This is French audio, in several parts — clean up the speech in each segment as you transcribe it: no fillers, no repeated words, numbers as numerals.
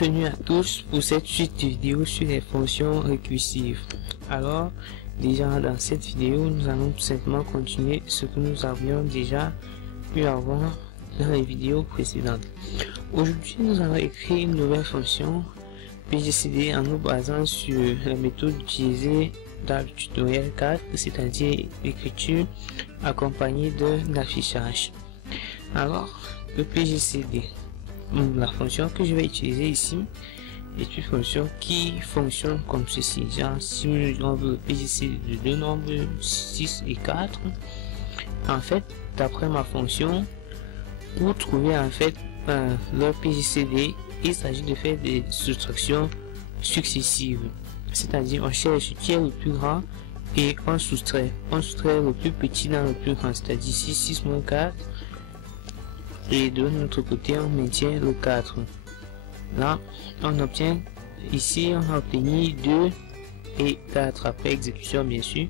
Bienvenue à tous pour cette suite de vidéos sur les fonctions récursives. Alors, déjà dans cette vidéo, nous allons tout simplement continuer ce que nous avions déjà pu avoir dans les vidéos précédentes. Aujourd'hui, nous allons écrire une nouvelle fonction PGCD en nous basant sur la méthode utilisée dans le tutoriel 4, c'est-à-dire l'écriture accompagnée d'un affichage. Alors, le PGCD, la fonction que je vais utiliser ici est une fonction qui fonctionne comme ceci. Genre, si on veut le PGCD de deux nombres 6 et 4, en fait, d'après ma fonction, pour trouver en fait leur PGCD, il s'agit de faire des soustractions successives, c'est-à-dire on cherche qui est le plus grand et on soustrait le plus petit dans le plus grand, c'est-à-dire 6 moins 4, et de notre côté on maintient le 4. Là on obtient, ici on a obtenu 2 et 4 après exécution bien sûr.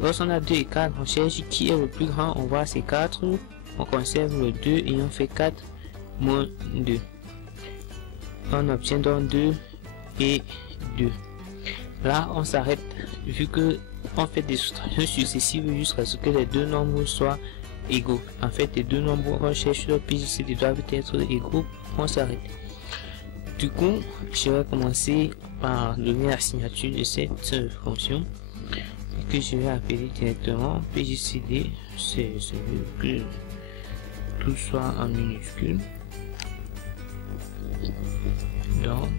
Lorsqu'on a 2 et 4, on cherche qui est le plus grand, on voit c'est 4, on conserve le 2 et on fait 4 moins 2. On obtient donc 2 et 2. Là on s'arrête vu que on fait des soustractions successives jusqu'à ce que les deux nombres soient égaux. En fait, les deux nombres on cherche leur PGCD doivent être égaux. On s'arrête. Du coup, je vais commencer par donner la signature de cette fonction que je vais appeler directement PGCD. C'est que tout soit en minuscule. Donc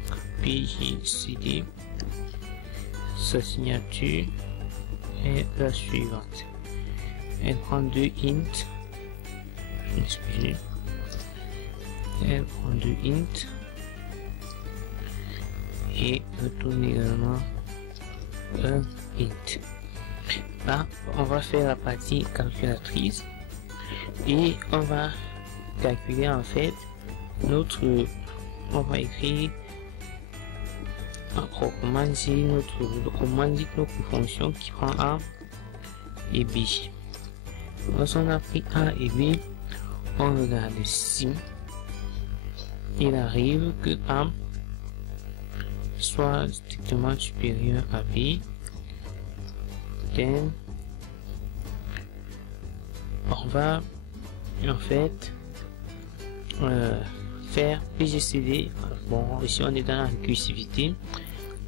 PGCD, sa signature est la suivante. Elle prend deux int, elle prend deux int et retourne également un int. Là on va faire la partie calculatrice et on va calculer en fait on va écrire proprement dit notre fonction qui prend A et B. Lorsqu'on a pris A et B, on regarde si il arrive que A soit strictement supérieur à B, then on va en fait faire PGCD. Bon, ici on est dans la récursivité.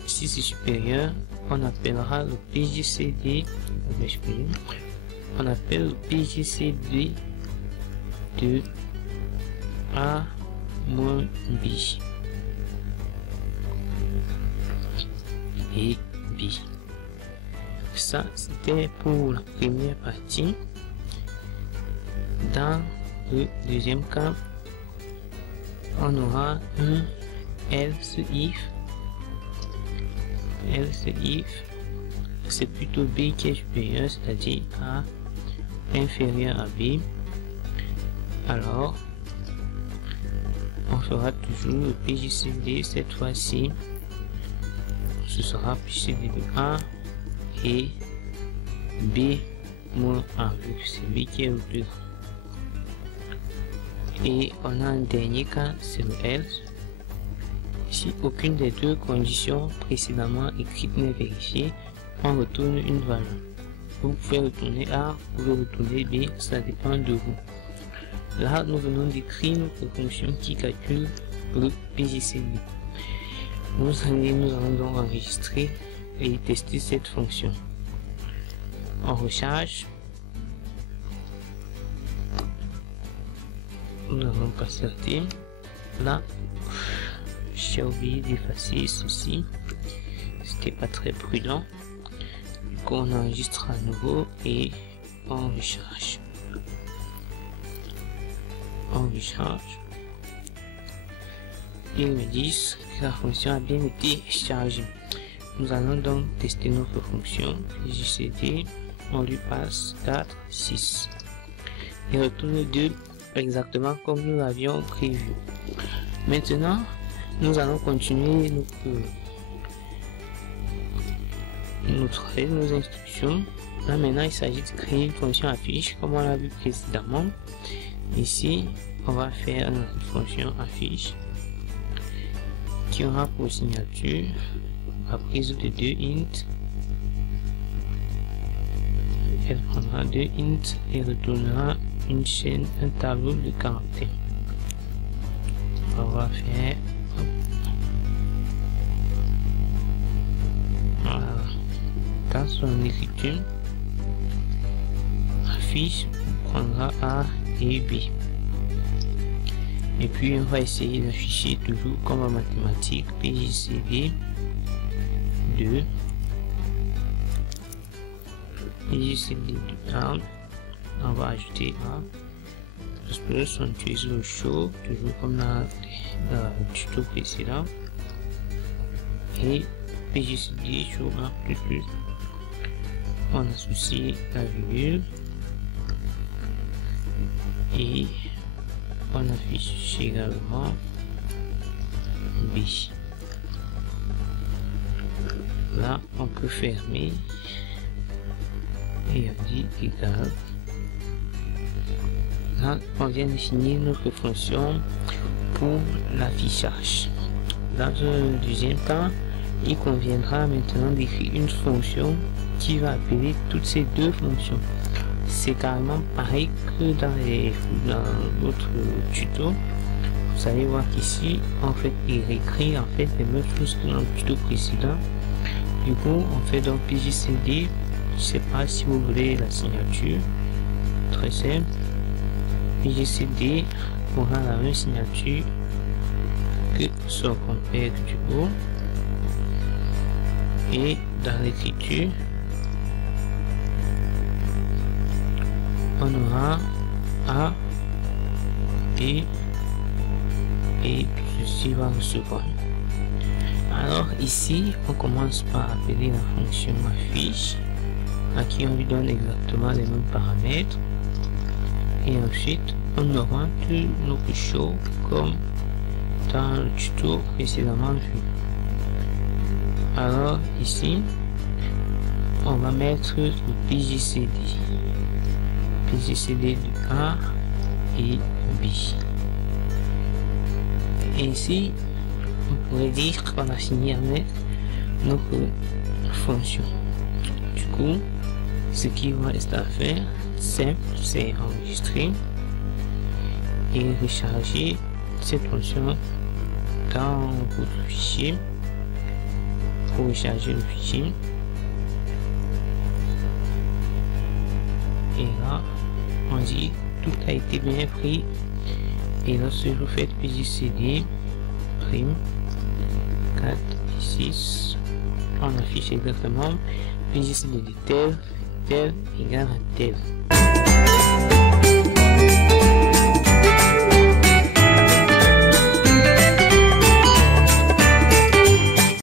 Si c'est supérieur, on appellera le PGCD, on appelle le PGCD de A moins B et B. Ça c'était pour la première partie. Dans le deuxième cas, on aura un else if c'est plutôt B qui est supérieur, c'est-à-dire A inférieur à B. Alors on fera toujours le PGCD. Cette fois-ci ce sera PGCD de A et B moins A, vu que c'est B qui est le plus grand. Et on a un dernier cas, c'est le else. Si aucune des deux conditions précédemment écrites n'est vérifiée, on retourne une valeur. Vous pouvez retourner A, vous pouvez retourner B, ça dépend de vous. Là, nous venons d'écrire notre fonction qui calcule le PGCD. Nous allons donc enregistrer et tester cette fonction. On recharge. Nous allons patienter. Là, j'ai oublié d'effacer ceci, c'était pas très prudent. Du coup on enregistre à nouveau et on recharge. Ils me disent que la fonction a bien été chargée. Nous allons donc tester notre fonction PGCD. On lui passe 4, 6 et retourne 2 exactement comme nous l'avions prévu. Maintenant nous allons continuer nos instructions. Là maintenant il s'agit de créer une fonction affiche comme on l'a vu précédemment. Ici on va faire une fonction affiche qui aura pour signature la prise de 2 int. Elle prendra 2 int et retournera une chaîne, un tableau de caractères. On va faire voilà. Dans son écriture, affiche prendra A et B. Et puis on va essayer d'afficher toujours comme en mathématiques PJCD 2, PJCD 1, on va ajouter A, Prosperous on utilise show toujours comme dans le tuto précédent, et PJCD show A plus, on associe la virgule et on affiche également B. Là on peut fermer et on dit égal. Là on vient définir notre fonction pour l'affichage. Dans un deuxième temps, il conviendra maintenant d'écrire une fonction qui va appeler toutes ces deux fonctions. C'est carrément pareil que dans l'autre tuto. Vous allez voir qu'ici en fait il réécrit en fait les mêmes choses que dans le tuto précédent. Du coup on fait donc PJCD, je sais pas si vous voulez la signature, très simple. PJCD aura la même signature que son compère tuto, et dans l'écriture on aura A et ceci va recevoir. Alors ici on commence par appeler la fonction affiche à qui on lui donne exactement les mêmes paramètres, et ensuite on aura tout notre show comme dans le tuto précédemment vu. Alors ici on va mettre le PJCD de A et B. Et ici on pourrait dire qu'on a fini avec notre fonction. Du coup ce qui va rester à faire simple, c'est enregistrer et recharger cette fonction dans votre fichier. Pour recharger le fichier, et là on dit tout a été bien pris, et lorsque vous faites PJCD prime 4 et 6, on affiche exactement PJCD de tel égale à tel.